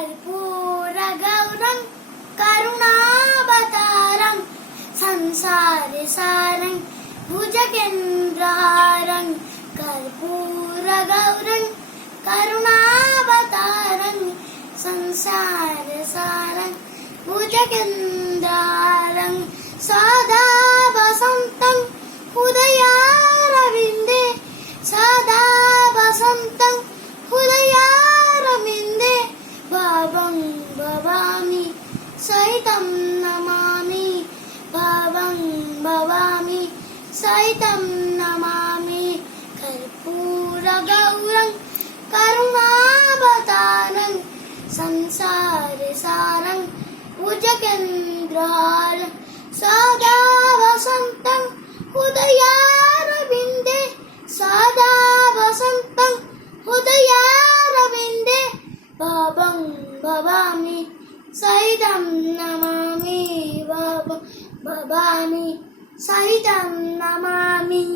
कर्पूरगौरं करुणावतारं संसारसारं भुजगेन्द्रहारं कर्पूरगौरं करुणावतारं संसारसारं भुजगेन्द्रहारं सदा वसन्तं हृदयारविन्दे सदा वसन्तं हृदयारविन्दे भावं भवामि सहितं नमामि भावं भवामि सहितं नमामि कर्पूरगौरं करुणावतारं संसारसारं भुजगेन्द्रहारं सदा वसन्तं हृदयारविन्दे सदा वसन्तं हृदयारविन्दे भावं भवामि सहितं नमामि भावं भवामि सहितं नमामि।